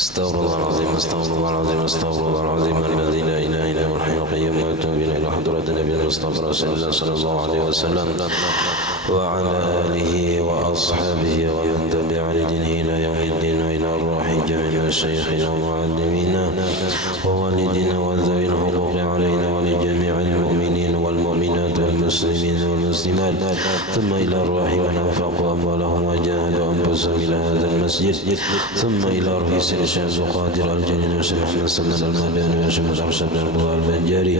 Astaghfirullahaladzim, astaghfirullahaladzim, astaghfirullahaladzim, alladzi la ilaha illa huwal hayyul qayyum wa atubu ila hadratin nabiyil mustafa rasulillah sallallahu alaihi wasallam wa ala alihi wa ashabihi wa man tabi'a dinihi ila yaumiddin wa ila arwahil jami'il masyayikhina wa mu'allimina wa walidina wa dhawil huquqi alaina wa li jami'il mu'minin wal mu'minat wal muslimin wal muslimat thumma ila arwahi wa anfaqu amwalahum wa jahadu anfusahum ila hadzal masjid thumma ila arwahi الشيخ قادر الجليل وشيخ محمد سلمان المدني وشيخ أرشد البوال البنجاري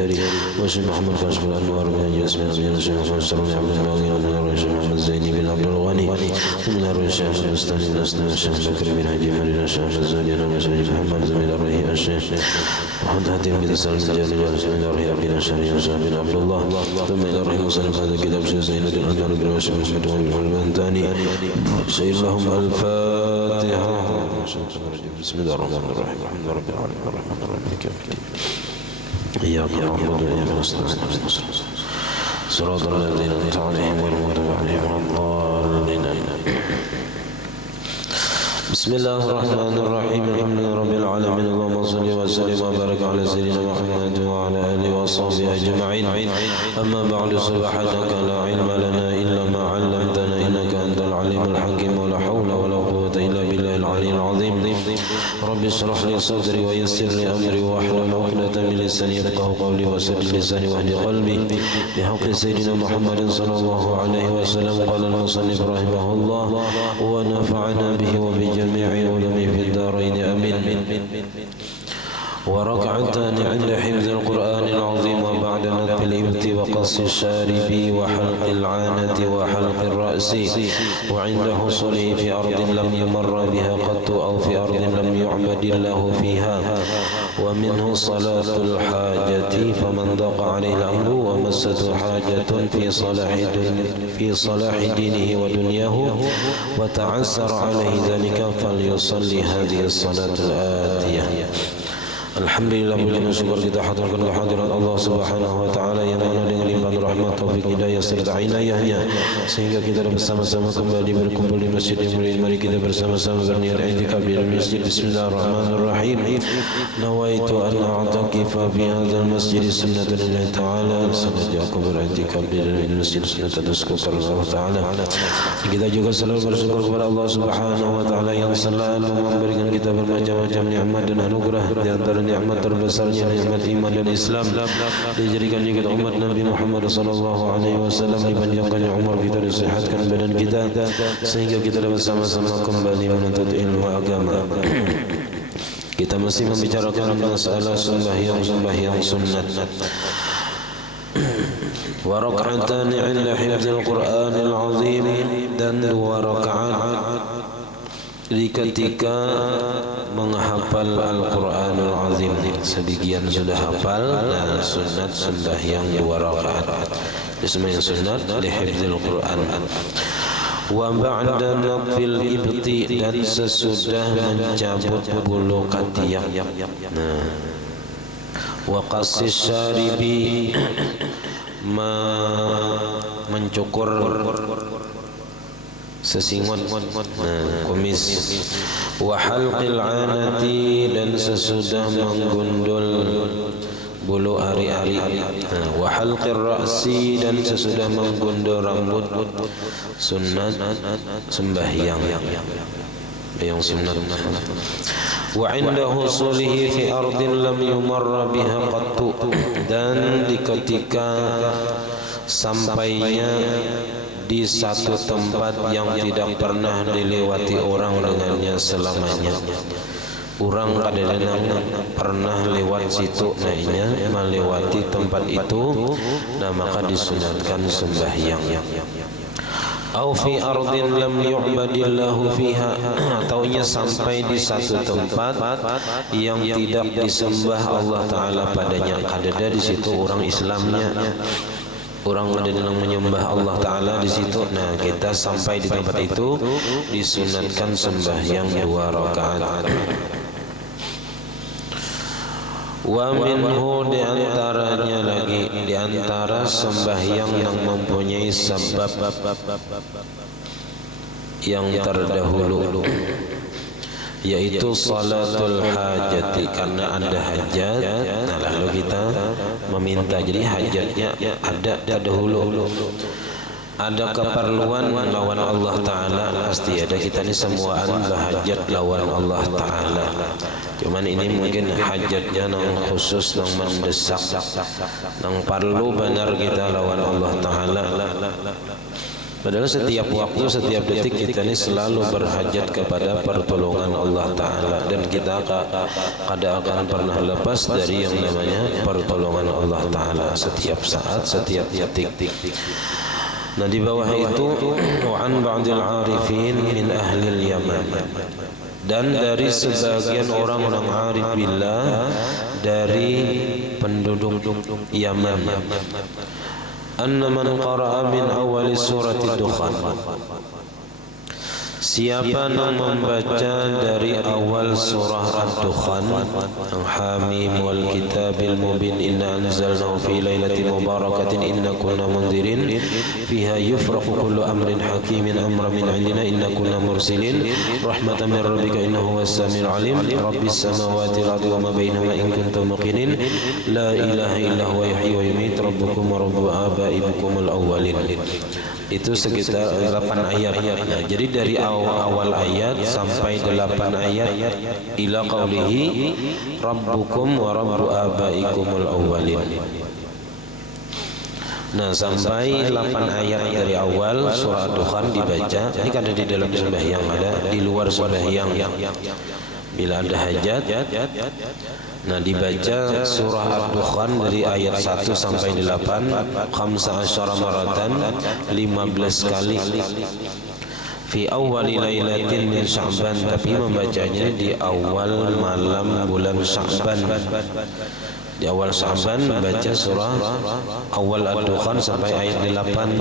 وشيخ محمد كاشف الأنوار بن جسم الأبيض وشيخ محمد سلمان عبد الباقي ومن الشيخ محمد زيني بن عبد الغني ومن الشيخ البستاني بن أسلم الشيخ بكر بن حجي مريد الشيخ الزادي الشيخ محمد زميل الرهي الشيخ محمد هاتم بن سلم الجليل ومن الرهي عبد الشهري وشيخ بن عبد الله ثم إلى الرهي مصنف هذا كتاب شيخ زينة الأنوار بن وشيخ محمد والبنتاني شيخ لهم الفاتحة بسم الله الرحمن الرحيم الحمد لله رب العالمين الرحمن الرحيم مالك يوم الدين إياك نعبد وإياك نستعين صراط الذين أنعمت عليهم غير المغضوب عليهم ولا الضالين بسم الله الرحمن الرحيم الحمد لله رب العالمين اللهم صل وسلم وبارك على سيدنا محمد وعلى آله وصحبه أجمعين أما بعد سبحانك لا علم لنا إلا ما علمتنا إنك أنت العليم الحكيم ولا حول ولا قوة إلا بالله العلي العظيم رب اشرح لي صدري ويسر لي أمري واحلل عقدة من لساني يفقهوا قولي وسدد لساني واهد قلبي بحق سيدنا محمد صلى الله عليه وسلم قال المصنف رحمه الله ونفعنا به وبجميع علمه في الدارين آمين وركعتان عند حفظ القرآن العظيم وبعد نتف الإبط وقص الشارب وحلق العانة وحلق الرأس وعند حصوله في أرض لم يمر بها قط أو في أرض لم يعبد الله فيها ومنه صلاة الحاجة فمن ضاق عليه الأمر ومسته حاجة في صلاح دينه ودنياه وتعسر عليه ذلك فليصلي هذه الصلاة الآتية. Alhamdulillah, puji dan syukur kita haturkan kehadirat Allah Subhanahu wa taala yang mana dengan limpahan rahmat, taufik, hidayah serta inayahnya sehingga kita bersama-sama kembali berkumpul di masjid yang mulia. Mari kita bersama-sama berniat i'tikaf di masjid. Bismillahirrahmanirrahim. Nawaitu an a'takifa fi hadzal masjid sunnatan lillahi ta'ala. Sengaja aku beriktikaf di masjid sunnatan Allah taala. Kita juga selalu bersyukur kepada Allah Subhanahu wa taala yang selalu memberikan kita bermacam-macam nikmat dan anugerah. Di antara nikmat terbesarnya nikmat iman dan Islam, dijadikan juga umat Nabi Muhammad sallallahu alaihi wasallam, dipanjangkan umur kita, disehatkan badan kita sehingga kita dapat sama-sama kembali menuntut ilmu agama. Kita masih membicarakan masalah sembahyang sunat. Wa rak'atan 'inda hifdzil Qur'anil 'azim, dan 2 rakaat di ketika menghafal Al-Quranul Azim. Sebagian sudah hafal dan sunat sembahyang 2 rakaat. Sembahyang sunat li hifdzil Quran. Wa ba'da nafil ibti, dan sesudah mencabut bulu ketiak. Wa qassis syaribi, mencukur sesingot, kumis. Wa halqil anati, dan sesudah menggundul bulu ari-ari. Wa halqir ra'si, dan sesudah menggundul rambut. Sunnat sembahyang yang sunnat. Wa inda husulihi fi ardin lam yumarra biha qattu, dan di ketika sampainya di satu tempat yang tidak pernah dilewati orang dengannya selamanya. Orang kadang-kadang pernah lewat situ, naiknya melewati tempat itu, nah maka disunatkan sembahyang. Au fi ardin lam yu'badillahu fiha, ataunya sampai di satu tempat yang tidak disembah Allah Taala padanya. Ada di situ orang Islamnya, orang ada yang menyembah Allah Ta'ala di situ. Nah, kita sampai di tempat itu disunatkan sembahyang 2 rakaat. Wa minhu, di antaranya lagi, di antara sembahyang yang mempunyai sebab yang terdahulu, yaitu salatul hajati, karena ada hajat. Nah, lalu kita meminta, jadi hajatnya ada dahulu, ada keperluan lawan Allah Ta'ala, pasti ada. Kita ini semuaan bahajat lawan Allah Ta'ala, cuman ini mungkin hajatnya nang khusus, nang mendesak, nang perlu benar kita lawan Allah Ta'ala. Padahal setiap waktu, setiap detik kita ini selalu berhajat kepada pertolongan Allah Ta'ala, dan kita kada akan pernah lepas dari yang namanya pertolongan Allah Ta'ala setiap saat, setiap detik. Nah, di bawah itu wa'an ba'dil arifin min ahlil Yaman, dan dari sebagian orang-orang arif billah dari penduduk Yaman, anna man qara'a min awal surati Dukhan, siapa yang membaca dari awal surah Ad-Dukhan, Hamim wal kitabil mubin, inna anzalnahu fi lailatin mubarakatin inna kunna munzirin fiha yufraqu kullu amrin hakimin amran min indina inna kunna mursilin rahmatan min rabbika innahu huwas samiul alim rabbis samawati wal ardi wa ma bainahuma in kuntum muqinin la ilaha illa huwa yuhyi wa yumiit rabbukum wa rabbu abaikumul awwalin. Itu sekitar 8 ayat. Nah, jadi dari awal ayat sampai 8 ayat ila qaulihi rabbukum wa rabbu abaikumul awwalin. Nah, sampai 8 ayat dari awal surah Ad-Dukhan dibaca. Ini kan ada di dalam sembahyang, ada di luar sembahyang. Bila ada hajat, nah dibaca surah Ad-Dukhan dari ayat 1 sampai 8 15 maratan, 15 kali fi awwali lailatin min Sya'ban, tapi membacanya di awal malam bulan Sya'ban. Di awal Sya'ban baca surah awal Ad-Dukhan sampai ayat 8,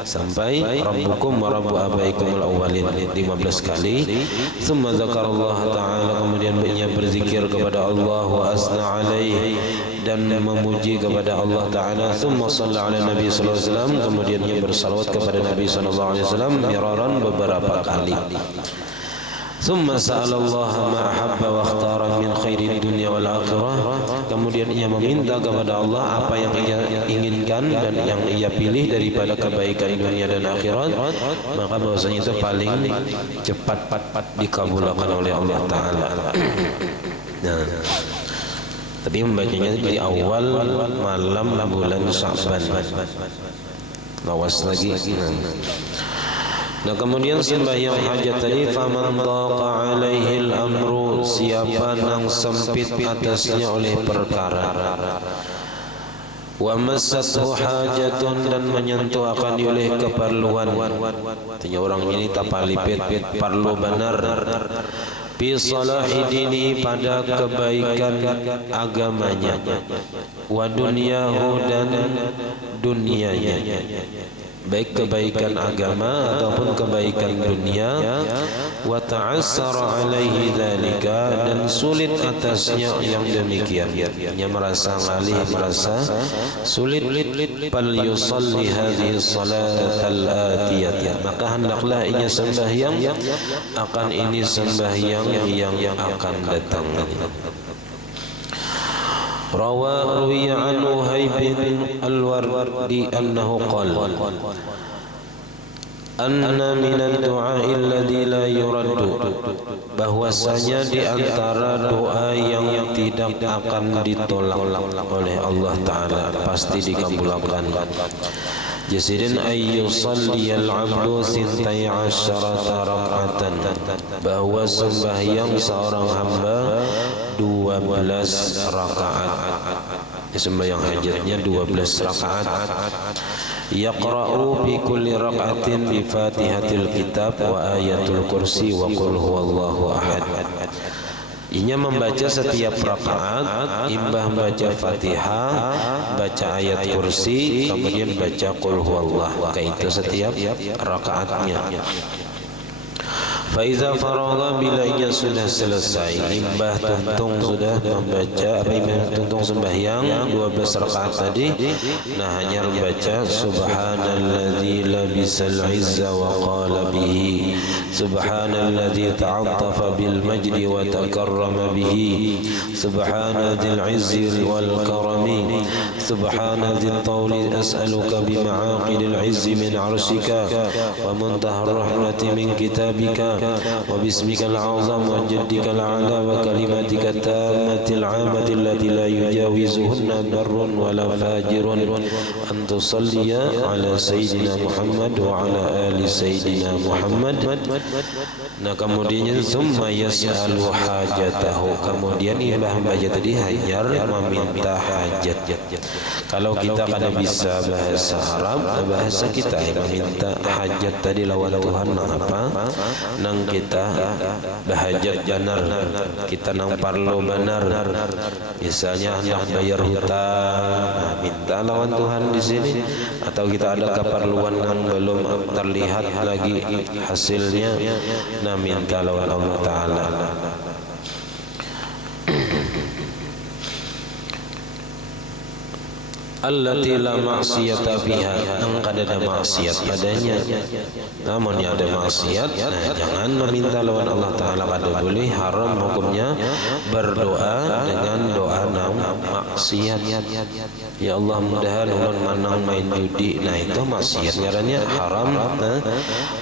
sampai rabbukum wa rabbu abaikumul awwalin 15 kali. Tsumma dzakarallaha ta'ala, kemudian ia berzikir kepada Allah, wa asna alaihi, dan memuji kepada Allah Ta'ala. Tsumma shalla ala Nabi sallallahu alaihi wasallam, kemudian ia bersalawat kepada Nabi sallallahu alaihi wasallam miraran, beberapa kali. Thumma sa'alallaha ma ahabba wa ikhtara min khairid dunya wal akhirah, kemudian ia meminta kepada Allah apa yang ia inginkan dan yang ia pilih daripada kebaikan dunia dan akhirat, maka bahwasanya itu paling cepat dikabulkan oleh Allah Ta'ala. Nah, tapi membacanya di awal malam bulan Sya'ban. Lawas lagi. Nah, kemudian sembahyang hajat tadi, faman taqa alaihi al-amru, siapa yang sempit atasnya oleh perkara, wa massathu hajatun, dan menyentuh akan oleh keperluan. Artinya orang ini tapalipit perlu benar, fi salahi dini, pada kebaikan agamanya, wa dunyahu, dan dunianya, baik kebaikan agama ataupun kebaikan dunia, wa ta'assara alaihi dzalika, dan sulit atasnya yang demikian, ia merasa ngalih, merasa sulit, fal yusalli hadhihi salatal atiyah, maka hendaklah ia sembahyang akan ini sembahyang yang akan datang. Ruwiya an Wahib al-Wardi annahu qala anna min ad-du'a alladhi la yuraddu, bahwasanya di antara doa yang tidak akan ditolak oleh Allah Ta'ala, pasti dikabulkan. Jasidin ayyusalliyal abdu sintai asyarata rak'atan, bahwa sembahyang seorang hamba 12 rakaat. Sembahyang hajatnya 12 rakaat. Yaqra'u fi kulli rak'atin bi Fatihatil Kitab wa ayatul kursi wa qul huwallahu ahad. Ia membaca setiap rakaat, imbah baca Fatihah, baca ayat kursi, kemudian baca qul huwallah, itu setiap rakaatnya. Faiza faragha, bila ia sudah selesai, Imbah Tuntung sudah membaca Imam Tuntung sembahyang 12 rakaat tadi, nah hanya membaca subhanalladzi labisal izza wa qala bihi, subhanalladzi ta'attafa bil majdi wa takarrama bihi, subhanadzil izzi wal karami, subhanadzil tawli, as'aluka bi ma'aqidil izzi min arshika wa muntahar rahmati min kitabika wa bismikal azam wa jaddikal a'la wa kalimatika tammatil 'amati allati la yujawizuhunna barrun wala fajirun, an tusalliya ala sayyidina Muhammad wa ala ali sayyidina Muhammad. Nah kemudian summa yas'alu hajatahu, kemudian Imbah baca tadi hanya meminta hajat. Kalau kita kada bisa bahasa Arab, bahasa kita meminta hajat tadi lawan Tuhan apa? Nang kita bahajat benar, kita nang parlo benar. Misalnya hendak bayar hutang, minta lawan Tuhan di sini. Atau kita ada keperluan yang belum terlihat lagi hasilnya, nah minta lawan Allah Ta'ala. Allati la ma'siyata biha, yang kada ada maksiat padanya. Namun yang ada maksiat, nah jangan meminta lawan Allah Ta'ala, kada boleh, haram hukumnya berdoa dengan doa nang maksiat. Ya Allah mudahan ulun manang main judi, nah itu maksiat, ngarannya haram. Nah,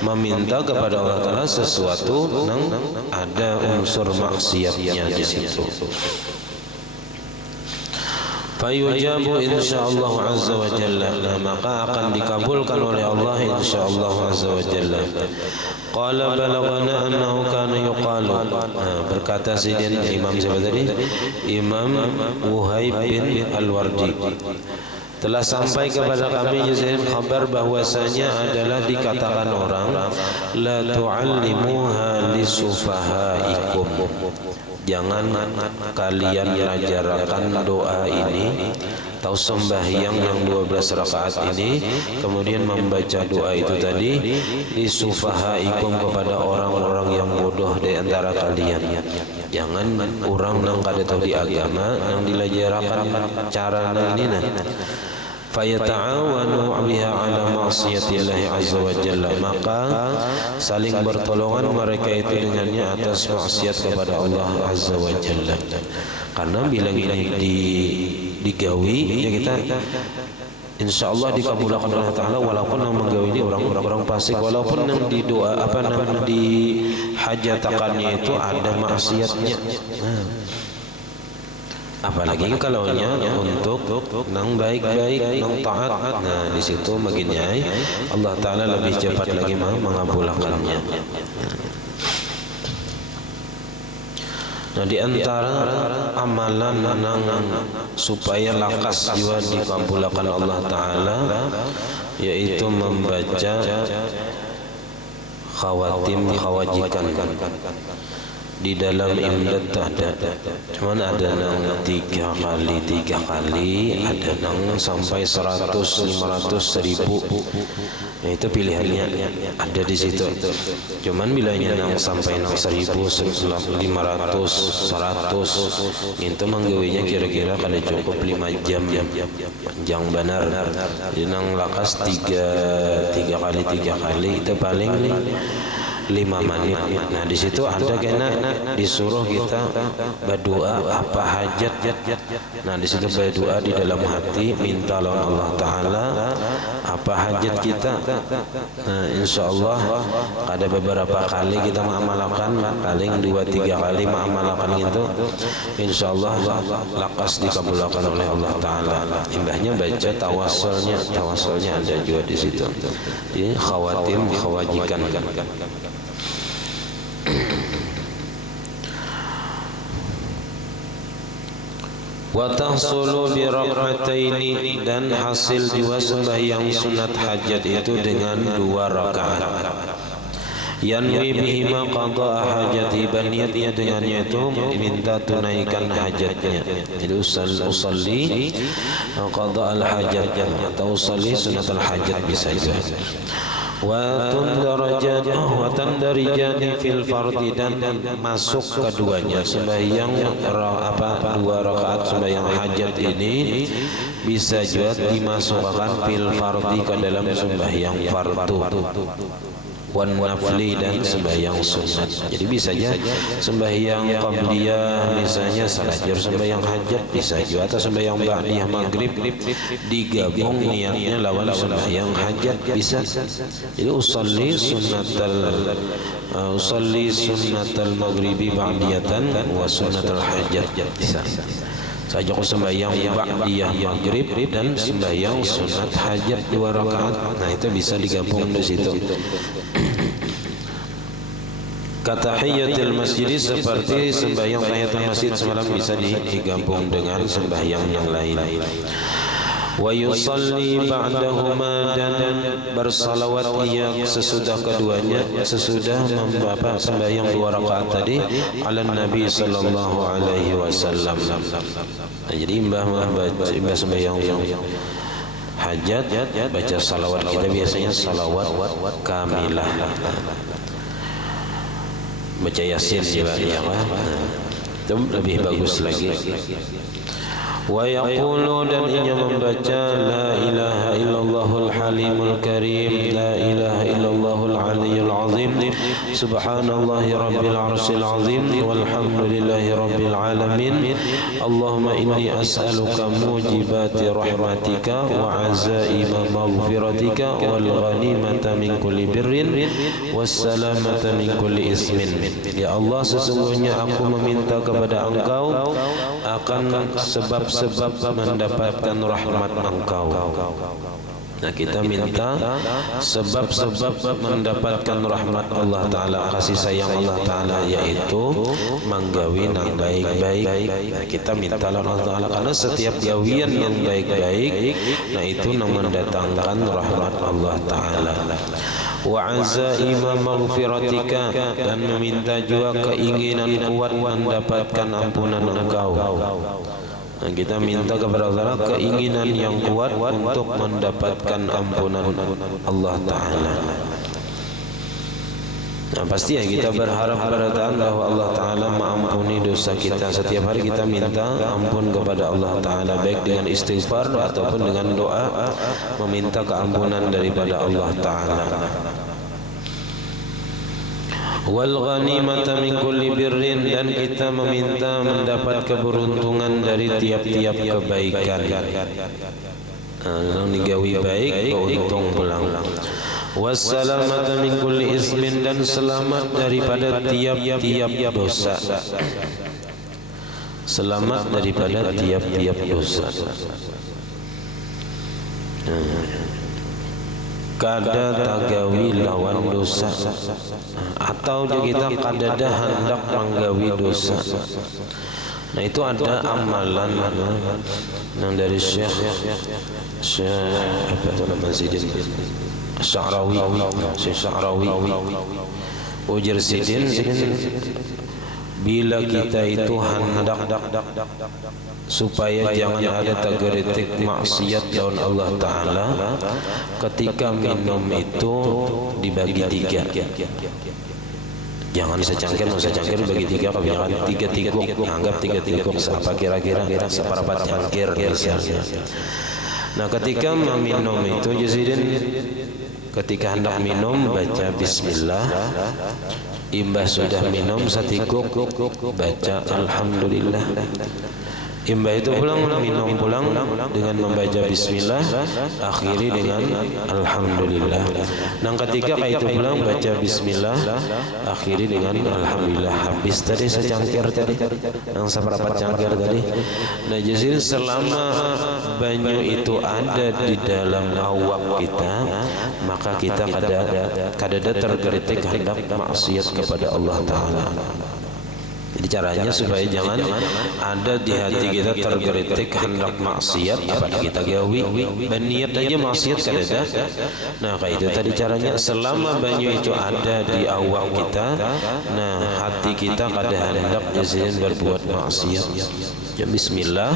meminta kepada Allah Ta'ala sesuatu nang ada unsur maksiatnya di situ. Fayujabu insyaallah azza wa jalla, nah, maka akan dikabulkan oleh Allah insyaallah azza wa jalla. Qala balagana annahu kana yuqalu, nah, berkata Sayyidina Imam siapa tadi? Imam Wuhaib bin Al-Wardi, telah sampai kepada kami kabar bahwasanya adalah dikatakan orang, la tu'allimuha lisufahaikum, jangan kalian ajarkan doa ini atau sembahyang yang 12 rakaat ini, kemudian membaca doa itu tadi lisufahaikum, kepada orang-orang yang bodoh di antara kalian. Jangan orang nang kada tahu di agama yang dilajarkan cara ini nah. Fayata'awanu biha ala ma'siyatillahi azza wa jalla, maka saling bertolongan mereka itu dengannya atas maksiat kepada Allah azza wa jalla. Karena bila ini digawi, ya kita insyaallah dikabulkan oleh Allah Ta'ala, walaupun yang menggawi ini orang-orang fasik, walaupun yang di doa apa namanya di hajatakannya itu ada maksiatnya. Apalagi kalau untuk nang baik-baik, nang taat, nah di situ makinnya Allah Ta'ala lebih cepat lagi mengabulkannya. Nah di antara amalan nang supaya lakas jiwa dikabulkan Allah Ta'ala, yaitu membaca khawatim khawajikan. Di dalam imdat ada, cuman ada nang 3 kali, ada nang sampai 100, 500, 1000. Nah itu pilihannya ada di situ. Cuman bilanya nang sampai nang 1000, 500, 100, itu menggawinya kira-kira kada cukup 5 jam, panjang benar. Jadi nang lakas 3 kali itu paling 5 menit. Nah di situ ada kena disuruh kita berdoa apa hajat. Nah di situ berdoa di dalam hati, minta lawan Allah Ta'ala apa hajat kita. Nah insyaallah ada beberapa kali kita mengamalkan, paling 2-3 kali mengamalkan itu, insyaallah lakas dikabulkan oleh Allah Ta'ala. Imbahnya baca tawasulnya ada juga di situ. Ini khawatim khawajikan. Wa tahsulu bi rak'ataini, dan hasil juga sembahyang sunat hajat itu dengan 2 rakaat. Yanwi bihima qada'a hajati, niatnya dengannya itu minta tunaikan hajatnya. Jadi usalli qada'a al-hajat atau usalli sunat al-hajat bisa juga. wa tandarijani fil fardi, dan masuk keduanya sembahyang dua rakaat sembahyang hajat ini bisa juga dimasukkan fil fardi ke dalam sembahyang fardu, wan nafli, dan sembahyang sunat. Jadi bisa aja sembahyang qabliyah misalnya salat zuhur sembahyang hajat bisa juga, atau sembahyang ba'diyah maghrib digabung niatnya lawan sembahyang hajat bisa. Jadi usolli sunnatal maghribi ba'diyatan wa sunnatal hajat bisa. Saja sembahyang ba'diyah maghrib dan sembahyang sunat hajat 2 rakaat. Nah, itu bisa digabung di situ. Kata tahiyatul masjid, seperti sembahyang tahiyatul masjid semalam bisa digabung dengan sembahyang yang lain. Wa yusalli ba'dahuma, dan bersalawat ia sesudah keduanya, sesudah membaca sembahyang 2 rakaat tadi, ala Nabi sallallahu alaihi wasallam. Jadi mbah sembahyang hajat baca salawat, kita biasanya salawat kamilah, baca yasin juga ya, itu lebih bagus lagi. Wa yaqulu, dan ia membaca la ilaha illallahul halimul karim, la ilaha illallahul aliyyul azim, subhanallahi rabbil arsyil azim, walhamdulillahi rabbil alamin, Allahumma inni as'aluka mujibati rahmatika wa azaima maghfiratika wal ghanimata min kulli birrin wassalamata min kulli ismin. Ya Allah, sesungguhnya aku meminta kepada Engkau akan sebab mendapatkan rahmat Engkau. Nah, kita minta sebab-sebab mendapatkan rahmat Allah Ta'ala, kasih sayang Allah Ta'ala, yaitu menggawi yang baik-baik. Nah, kita minta Allah Ta'ala, karena setiap gawian yang baik-baik, nah itu yang mendatangkan rahmat Allah Ta'ala. Wa azaima maghfiratika, dan meminta juga keinginan kuat mendapatkan ampunan Engkau. Dan kita minta kepada Allah keinginan yang kuat untuk mendapatkan ampunan Allah Ta'ala. Nah, pasti ya kita berharap kepada bahwa Allah Ta'ala mengampuni dosa kita. Setiap hari kita minta ampun kepada Allah Ta'ala, baik dengan istighfar ataupun dengan doa meminta keampunan daripada Allah Ta'ala. Wal ghanimata min kulli birrin, dan kita meminta mendapat keberuntungan dari tiap-tiap kebaikan. Digawi baik, untung pulang. Wassalamata min kulli ismin, dan selamat daripada tiap-tiap dosa. Selamat daripada tiap-tiap dosa. Kada tagawi lawan dosa, atau kita kadada hendak menggawi dosa. Nah, itu ada amalan yang dari Syekh apa itu nama Sidin Sya'rawi, Syekh Sya'rawi ujar Sidin, bila kita itu hendak supaya jangan ada tergelitik maksiat lawan Allah Ta'ala, ketika minum itu dibagi 3. Jangan secangkir, bagi 3, jangan 3 tiguk, anggap 3 tiguk, apa kira-kira seperempat cangkir misalnya. Nah, ketika meminum itu Jazidin, ketika hendak minum baca bismillah, imbah sudah minum setiguk baca alhamdulillah. Imbah itu pulang minum pulang dengan membaca bismillah, akhiri dengan alhamdulillah. Yang ketiga kayak itu pulang baca bismillah, akhiri dengan alhamdulillah. Habis tadi secangkir tadi, yang seperempat cangkir tadi. Nah, jadi selama banyu itu ada di dalam awak kita, maka kita kadada tergelitik hendak maksiat kepada Allah Ta'ala. Jadi caranya supaya jangan ada di hati kita tergelitik hendak maksiat, apa kita gawi berniat aja maksiat kadada. Nah, kayak itu tadi caranya, selama banyu itu ada di awak kita, nah hati kita kada hendak jazin berbuat maksiat. Ya bismillah,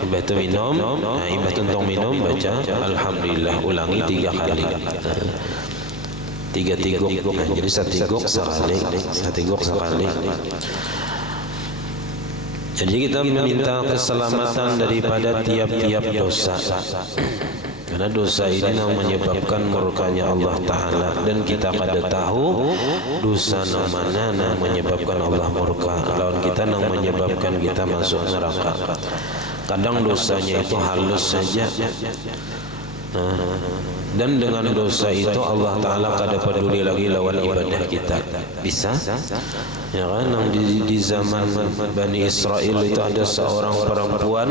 imbah itu minum, nah imbah tuntung minum baca alhamdulillah, ulangi 3 kali. 3 tiguk. Nah, jadi 1 tiguk sekali. Jadi kita meminta keselamatan daripada tiap-tiap dosa. Karena dosa ini yang menyebabkan murkanya Allah Ta'ala. Dan kita kada tahu dosa yang mana yang menyebabkan Allah murka. Lawan kita yang menyebabkan kita masuk neraka. Kadang dosanya itu halus saja. Dan dengan dosa itu Allah Ta'ala kada peduli lagi lawan ibadah kita. Bisa? Ya kan, di zaman Bani Israel itu ada seorang perempuan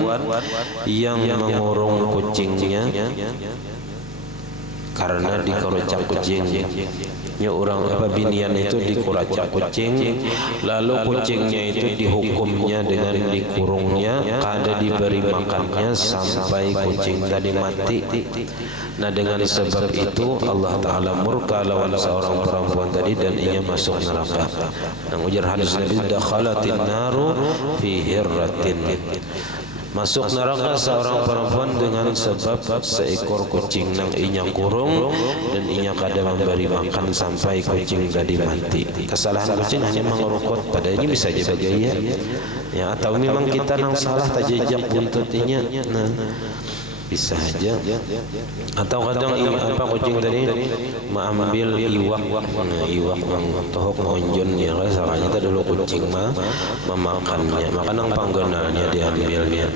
yang mengurung kucingnya karena dikorocak kucing. Ya orang binian itu dikorocak kucing, lalu kucingnya itu dihukumnya dengan dikurungnya, kada diberi makannya sampai kucing tadi mati. Nah, dengan sebab itu Allah Ta'ala murka lawan seorang perempuan tadi dan ia masuk neraka. Yang ujar hadis Nabi, dakhalatin naru fi hirratin. Masuk neraka seorang perempuan dengan sebab seekor kucing yang inya kurung dan inya kada memberi makan sampai kucing tadi mati. Kesalahan kucing hanya mengurukot, pada ini bisa aja bagaya. Ya, atau memang kita nang salah tak jejak buntutnya. Nah, bisa aja. Atau kadang kucing tadi mengambil iwak, iwak yang tohok ngonjon ya, salahnya tadi dulu kucing memakannya, makanan panggonalnya diambilnya.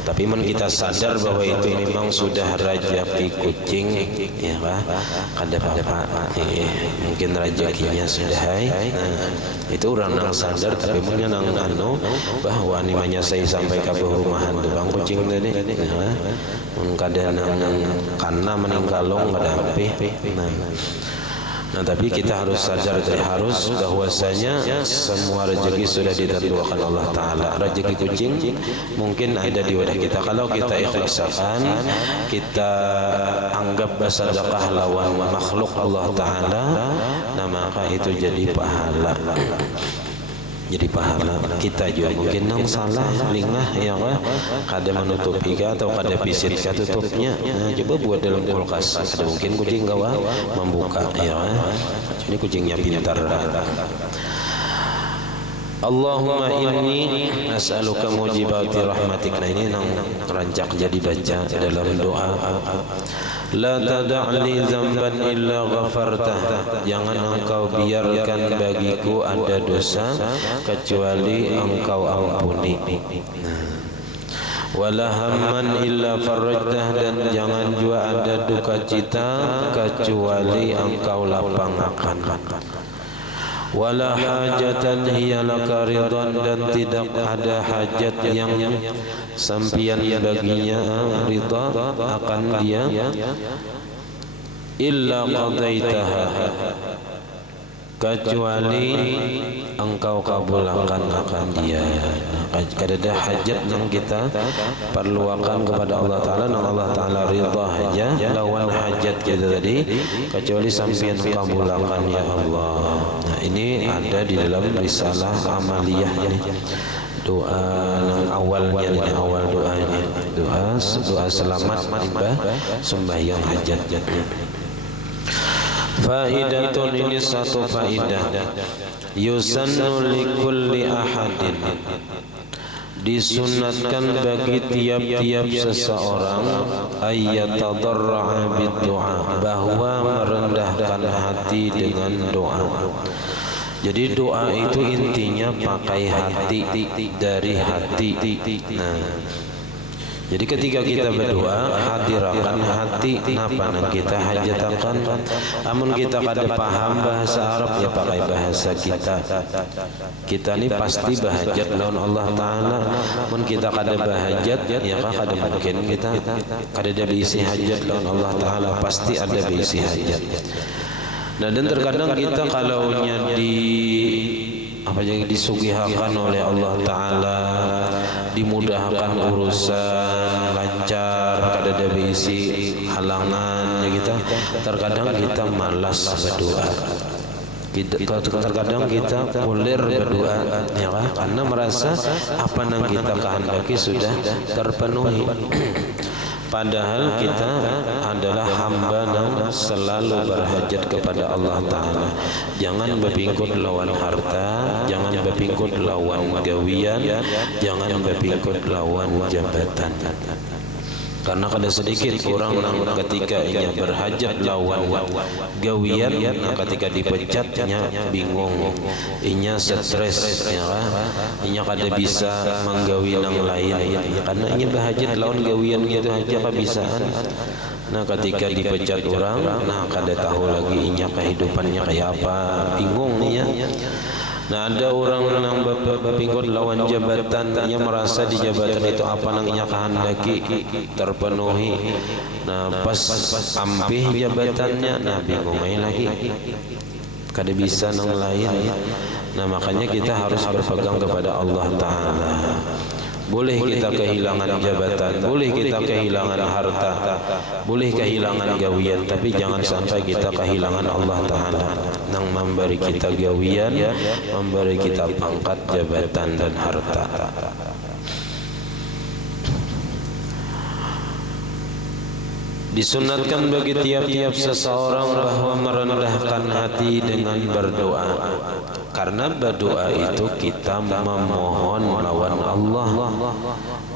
Tapi men kita sadar bahwa itu memang sudah rajaki kucing, ya kah? Kada mungkin rajakinya sudah itu orang nang sadar, tapi punya nang bahwa animanya saya sampai ke perumahan tu bang kucing tadi, kada nang karena meninggalong kada ampe. Nah, tapi kita harus sadar harus bahwasanya semua rezeki sudah ditentukan Allah Ta'ala. Rezeki kucing mungkin ada di wadah kita. Kalau kita ikhlaskan, kita anggap bersedekah lawan makhluk Allah Ta'ala, nah maka itu jadi pahala. Jadi pahala. Kita juga mungkin nang salah lingah ya kada menutupi atau kada pisit tutupnya. Nah, coba buat dalam kulkas. Ada mungkin kucing gawa membuka ya. Ini kucingnya pintar. Allahumma inni as'aluka mujibati rahmatik. Nah, ini nang rancak jadi baca dalam doa. La tada'li zamban illa ghafartah. Jangan engkau biarkan bagiku ada dosa kecuali engkau ampuni. Wala hamman illa farajtah. Dan jangan juga ada duka cita kecuali engkau lapangkan. Wala hajatan hiya laka ridhan. Dan tidak ada hajat yang sampian baginya ridha akan dia illa qadaitaha, kecuali engkau kabulkan akan dia. Kada ada hajat yang kita perluakan kepada Allah Ta'ala yang Allah Ta'ala ridha aja lawan hajat kita tadi, kecuali sampian kabulkan ya Allah. Nah, ini ada di dalam risalah amaliyah ini. Doa yang awalnya ini, awal doa ini, doa selamat tiba sembahyang hajat. Faidatun, ini satu faidah. Yusannu likulli ahadin, disunatkan bagi tiap-tiap seseorang ayyatadarra'a bid-du'a, bahwa merendahkan hati dengan doa. Jadi doa itu intinya pakai hati, dari hati. Nah, jadi ketika kita berdoa, hadirkan hati napa nang kita hajatakan. Amun kita kada paham bahasa Arab ya pakai bahasa kita. Kita ni pasti bahajat lawan Allah Ta'ala. Amun kita kada bahajat ya kada mungkin kita kada ada diisi hajat lawan Allah Ta'ala, pasti ada diisi hajat. Nah, dan terkadang kita kalaunya disugihakan oleh Allah Ta'ala, dimudahkan urusan lancar, kada ada bisi halangan ya kita, terkadang kita malas berdoa. Terkadang kita kulir berdoa ya kan? Karena merasa apa yang kita kehendaki sudah terpenuhi. Padahal kita adalah hamba yang selalu berhajat kepada Allah Ta'ala. Jangan berpingkut lawan harta, jangan berpingkut lawan gawian, jangan berpingkut lawan jabatan. Karena kada sedikit orang yang ketika inya berhajat lawan gawian, nah ketika dipecatnya bingung, inya stres, ya kan? Inya kada bisa menggawi nang lain, karena inya berhajat lawan gawian gitu aja kabisaan. Nah ketika dipecat orang, nah kada tahu lagi inya kehidupannya kayak apa, bingung inya. Nah ada orang yang berpingkut lawan jabatan, ia merasa di jabatan itu apa nangnya kehendaki terpenuhi. Nah pas ampih jabatannya, nah bingung lagi, kada bisa nang lain. Nah makanya kita harus berpegang kepada Allah Ta'ala. Boleh kita kehilangan jabatan, boleh kita kehilangan harta, boleh kehilangan gawian, tapi jangan sampai kita kehilangan Allah Ta'ala yang memberi kita gawian, memberi kita pangkat, jabatan dan harta. Disunatkan bagi tiap-tiap seseorang bahwa merendahkan hati dengan berdoa. Karena berdoa itu kita memohon lawan Allah.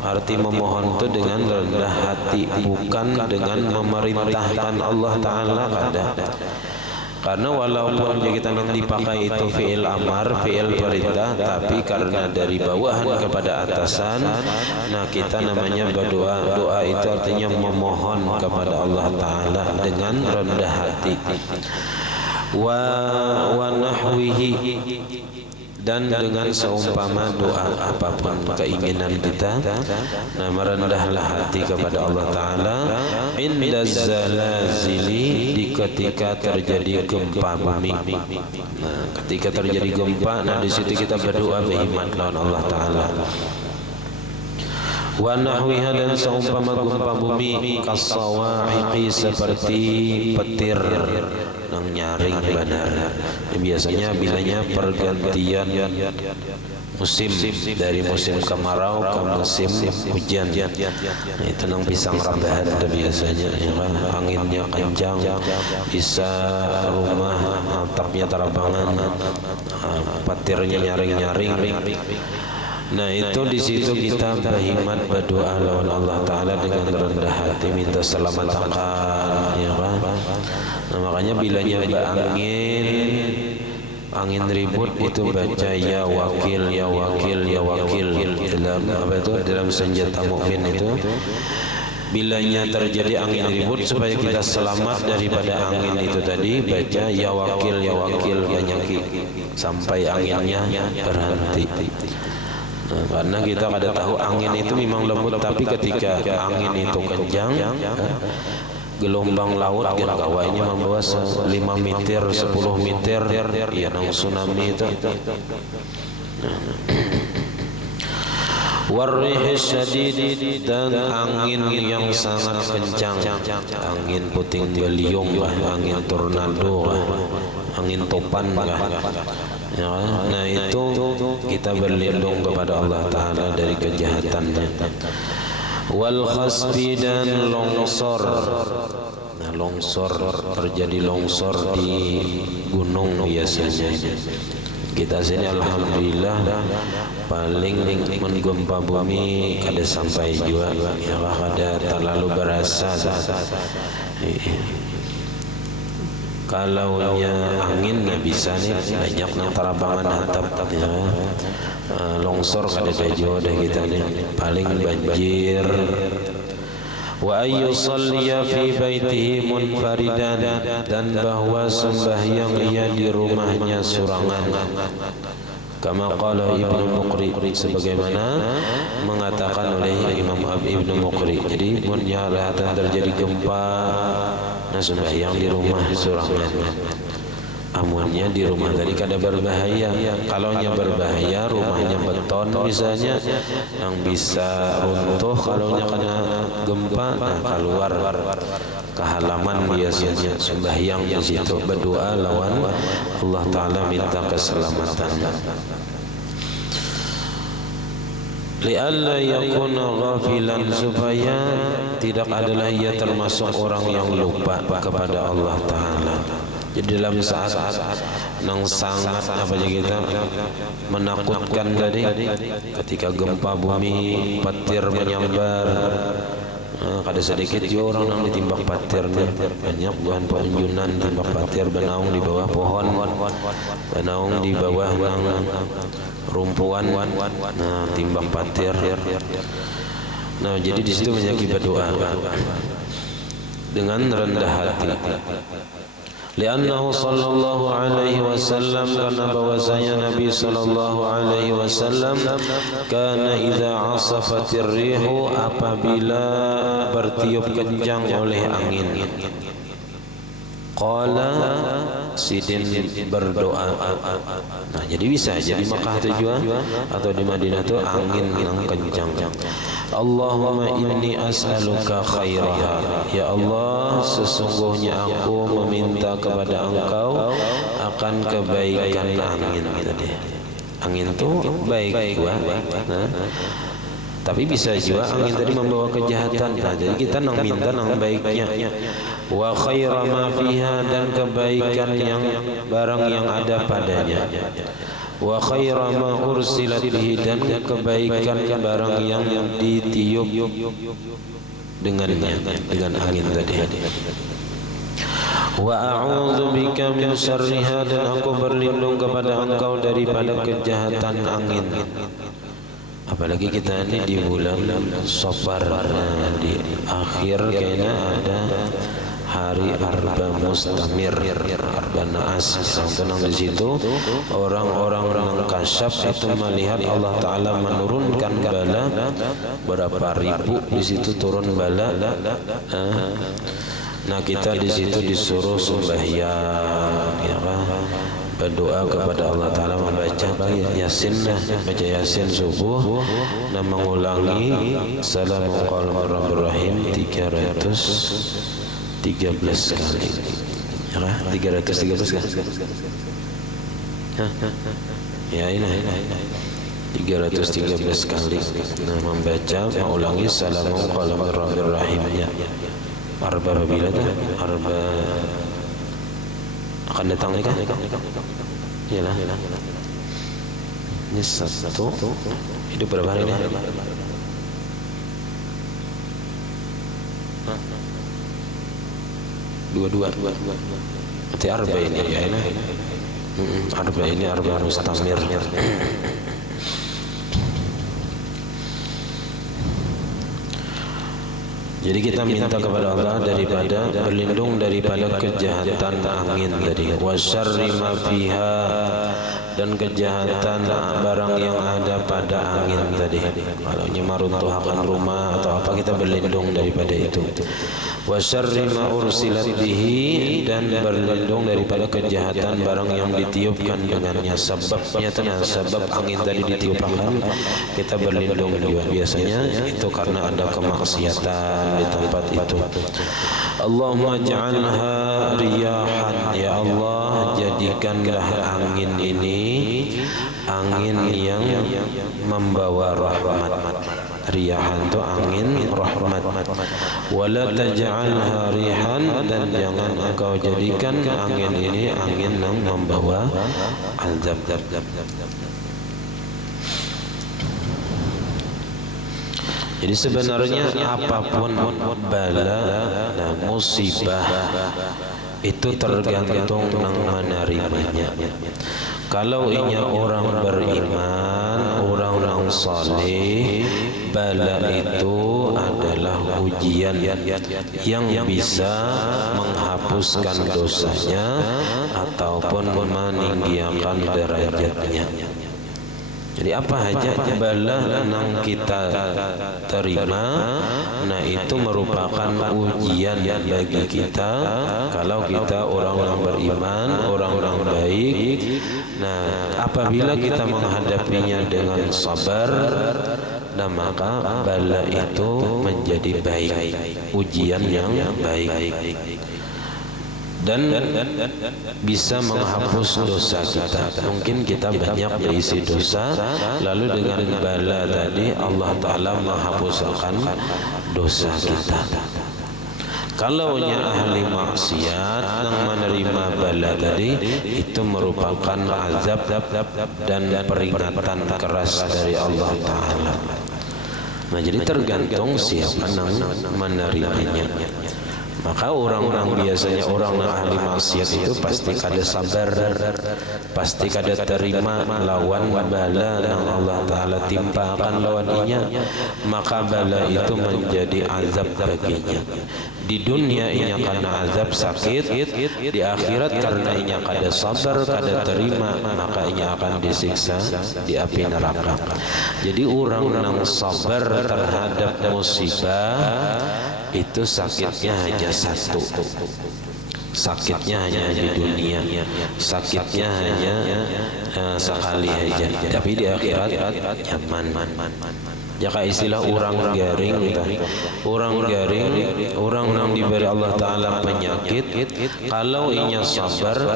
Arti memohon itu dengan rendah hati, bukan dengan memerintahkan Allah Ta'ala. Karena walaupun kita nanti dipakai itu fi'il amar, fi'il perintah, tapi karena dari bawahan kepada atasan, nah kita namanya berdoa. Doa itu artinya memohon kepada Allah Ta'ala dengan rendah hati. Wa nahwihi, dan dengan seumpama doa apapun keinginan kita, nah merendahlah hati kepada Allah Ta'ala inda zalazili, di ketika terjadi gempa bumi. Nah ketika terjadi gempa, nah di situ kita berdoa berhimmat lawan Allah Ta'ala. Wa nahwiha, dan seumpama gempa bumi, kasawahiqi, seperti petir nang nyaring benar. Biasanya bilanya pergantian musim, dari musim kemarau ke musim hujan, nah, itu nang pisang rambahan biasanya, ya kan? Anginnya kencang, bisa rumah atapnya terabangan, petirnya nyaring-nyaring. Nah itu di situ kita berhimmat berdoa lawan Allah Ta'ala dengan rendah hati, minta selamat akan, ya kan? Nah makanya bilanya angin ribut itu baca ya wakil, ya wakil, ya wakil. Dalam apa itu, dalam senjata mukmin itu, bilanya terjadi angin ribut supaya kita selamat daripada angin itu tadi, baca ya wakil, ya wakil, banyak sampai anginnya berhenti. Nah, karena kita kada tahu angin itu memang lembut, tapi ketika angin itu kencang, gelombang laut dan kawainya membawa 5 meter, 10 meter, ya nang tsunami itu. Warrih syadid, dan angin yang sangat kencang, angin puting beliung, angin tornado, angin topan, ya, nah itu kita berlindung kepada Allah Ta'ala dari kejahatannya. Wal khasbi, dan longsor. Nah longsor, terjadi longsor di gunung biasanya. Kita sini alhamdulillah paling menggempa bumi kada sampai juga, ya kada terlalu berasa. Kalaunya angin nggak bisa nih, banyak nang terabangan atap, ya. Longsor kada jauh dah kita nih, paling banjir. Wa ayyusalliya fi baitihi munfaridan, dan bahwa sembahyang ia di rumahnya surangan. Kama qala Ibnu Muqri, sebagaimana mengatakan oleh Imam Ibnu Muqri. Jadi munnya terjadi gempa, nah sembahyang di rumah surangan. Amunnya di rumah tadi kada berbahaya. Kalaunya berbahaya, rumahnya beton misalnya, yang bisa runtuh. Kalaunya kena gempa, nah keluar ke halaman biasanya, sembahyang di situ, berdoa lawan Allah Ta'ala, minta keselamatan. li'alla yakuna ghafilan, supaya tidak adalah ia termasuk orang yang lupa kepada Allah Ta'ala. Jadi dalam saat yang sangat apa aja kita menakutkan tadi, ketika gempa bumi, petir menyambar, kada sedikit juga orang yang ditimbak patirnya, banyak bukan penjunan timbak patir, benaung di bawah pohon, benaung di bawah rumpuan, nah timbak patir. Nah jadi di situ banyak berdoa dengan rendah hati. Li'annahu sallallahu alaihi wasallam, karena bahwasanya Nabi sallallahu alaihi wasallam kana idza asafatir rihu, apabila bertiup kencang oleh angin, qala sidin berdoa. Nah jadi bisa aja di Makkah tujuan atau di Madinah tuh angin yang kencang. Allahumma inni as'aluka khairaha, ya Allah sesungguhnya aku meminta kepada Engkau akan kebaikan angin. Angin tuh baik gua. Nah, tapi bisa juga angin tadi membawa kejahatan. Nah, jadi kita nang minta nang baiknya. Wa khaira ma fiha, dan kebaikan yang barang yang ada padanya. Wa khaira ma ursilat bihi, dan kebaikan barang yang ditiup dengannya, dengan angin tadi. Wa a'udzu bika min syarriha, dan aku berlindung kepada Engkau daripada kejahatan angin. Apalagi kita ini di bulan Safar, di akhir kayaknya ada hari Arba Mustamir, Arba Naas. Tenang di situ orang-orang yang kasyaf itu melihat Allah Taala menurunkan bala, berapa ribu di situ turun bala. Nah kita di situ disuruh sembahyang, ya kan? Berdoa kepada Allah Ta'ala, membaca Yasin, baca Yasin subuh, dan mengulangi Salamun Qalamur Rabbir Rahim 313 kali. Ya, 313 kan? Ya ini 313 kali. Nah membaca, mengulangi Salamun Qalamur Rabbir Rahimnya. Arba bila dah? Arba akan datang ni kan? Yalah. Ini satu. Hidup berapa hari ni? Dua. Berarti arba ini ya ini. Arba ini arba mustamir. Jadi kita minta kepada Allah daripada berlindung daripada kejahatan angin tadi, wasyarri ma fiha, dan kejahatan barang yang ada pada angin tadi. Kalau meruntuhkan rumah atau apa, kita berlindung daripada itu. Wasyarri ma ursilat bihi, dan berlindung daripada kejahatan barang yang ditiupkan dengannya. Sebabnya tenang, sebab angin tadi ditiupkan, kita berlindung juga. Biasanya itu karena ada kemaksiatan di tempat itu. Allahumma ja'alha riyahan, ya Allah jadikanlah angin ini angin yang membawa rahmat. Riyahan itu angin rahmat. Wala taj'alha rihan, dan jangan engkau jadikan angin ini angin yang membawa azab. Jadi sebenarnya apapun bala dan musibah itu tergantung nang menerimanya. Kalau inya orang beriman, orang yang saleh, bala itu adalah ujian yang bisa menghapuskan dosanya ataupun meninggikan derajatnya. Jadi apa aja bala yang kita terima, nah itu merupakan ujian bagi kita. Kalau kita orang yang beriman, orang-orang baik, nah apabila kita menghadapinya dengan sabar, nah maka bala itu menjadi baik, ujian yang baik. dan bisa menghapus dosa kita. Mungkin kita banyak berisi dosa, lalu dengan bala tadi Allah Ta'ala menghapuskan dosa kita. Kalau ahli maksiat yang menerima bala tadi, itu merupakan azab dan peringatan keras dari Allah Ta'ala. Nah, jadi tergantung siapa yang menerimanya. Maka orang-orang biasanya orang ahli maksiat itu pasti kada sabar, pasti kada terima lawan bala yang Allah Ta'ala timpakan lawan inya. Maka bala itu menjadi azab baginya. Di dunia inya karena azab sakit, di akhirat karena inya kada sabar, kada terima, maka inya akan disiksa di api neraka. Jadi orang yang sabar terhadap musibah itu sakitnya hanya satu, sakitnya hanya di dunia, sakitnya hanya sekali aja, tapi di akhirat nyaman. Jika istilah orang garing, orang yang diberi Allah Ta'ala penyakit, kalau inya sabar,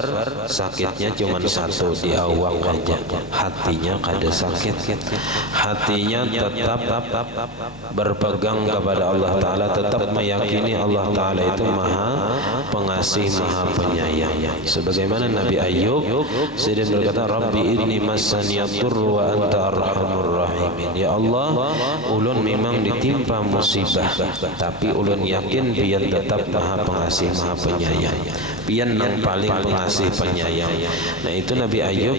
sakitnya cuma satu, di awak aja, hatinya kada sakit, hatinya tetap berpegang kepada Allah Ta'ala, tetap meyakini Allah Ta'ala itu maha pengasih, maha penyayang. Sebagaimana Nabi Ayub sedang berkata, Rabbi inni massaniyatur wa anta arhamur rahimin. Ya Allah, ulun memang ditimpa musibah, tapi ulun yakin pian tetap maha pengasih, maha penyayang, pian yang paling pengasih penyayang. Nah, itu Nabi Ayub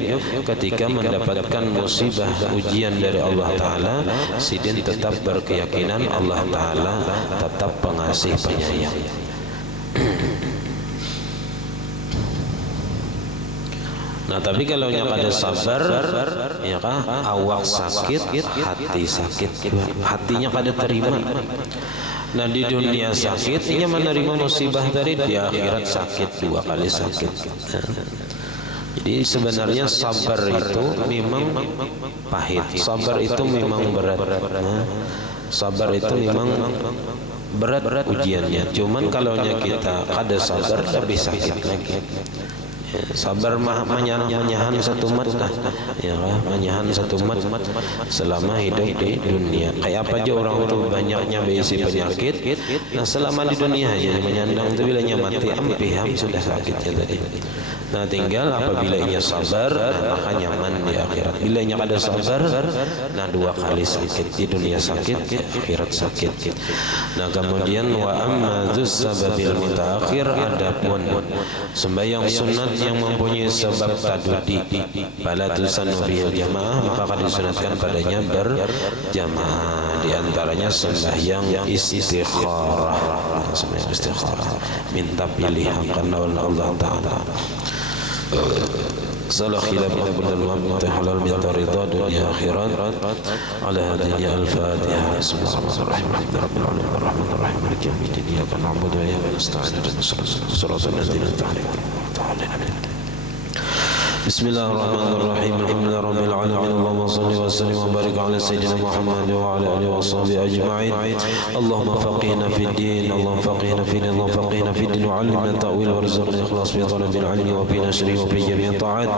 ketika mendapatkan musibah ujian dari Allah Ta'ala, sidin tetap berkeyakinan Allah Ta'ala tetap pengasih penyayang. Nah, tapi kalau nya kada sabar, ya kah, awak sakit, hati sakit, hatinya kada terima. Nah, di dunia sakit, ia menerima musibah tadi, di akhirat sakit, 2 kali sakit. Jadi sebenarnya sabar itu memang pahit, sabar itu memang berat, sabar itu memang berat ujiannya. Cuman kalau nya kita kada sabar, lebih sakit lagi. Sabar menyahan satu mat lah, ya menyahan satu mat selama hidup di dunia. Kayak apa aja orang itu banyaknya berisi penyakit, nah selama di dunia aja menyandang itu bilanya mati ampiham sudah sakitnya tadi. Nah, tinggal apabila ia sabar, maka nyaman di akhirat. Bila ia ada sabar, nah 2 kali sakit, di dunia sakit, di akhirat sakit. Nah, kemudian wa amma dzus sababil mutaakhir, adapun sembahyang sunat yang mempunyai sebab tadudi, fala tusannu bil jamaah, maka akan disunatkan padanya berjamaah. Di antaranya sembahyang istikharah, sembahyang istikharah, minta pilihan karena Allah Ta'ala. Salah khilaf dan wabta halal minta ridha dunia akhirat. Ala hadhihi al-Fatihah. Bismillahirrahmanirrahim. Rabbil alamin arrahmanirrahim maliki yaumiddin. Iyyaka na'budu wa iyyaka nasta'in. Shiratal ladzina an'amta 'alaihim. Bismillahirrahmanirrahim. Alhamdulillahi rabbil alamin. Allahumma shalli wa sallim wa barik ala sayyidina Muhammad wa ala alihi wa sahbihi ajma'in. Allahumma faqihna fid din, Allahumma faqihna fid din, Allahumma faqihna fid din wa 'allimna ta'wil warzuqna ikhlas fi talabil 'ilmi wa fi nashrihi wa fi jami' ta'at.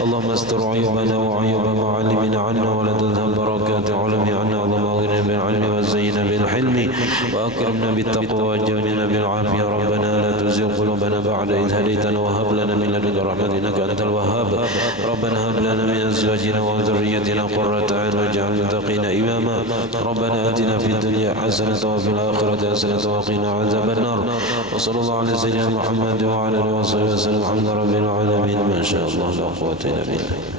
Allahumma astur 'uyubana wa 'uyuba mu'allimina 'anna wa la tadhhab barakati 'ulumi 'anna. Allahumma aghnina bil 'ilmi wa zayyinna bil hilmi wa akrimna bit taqwa wa jamilna bil 'afiyah. Rabbana la tuzigh qulubana ba'da idh hadaytana wa hab lana min ladunka rahmatan innaka antal wahhab. ربنا هب لنا من ازواجنا وذريتنا قرة اعين واجعلنا للمتقين اماما. ربنا اتنا في الدنيا حسنة وفي الاخرة حسنة وقنا عذاب النار. وصلى الله على سيدنا محمد وعلى اله وصحبه وسلم. الحمد لله رب العالمين. ما شاء الله لا قوة الا بالله.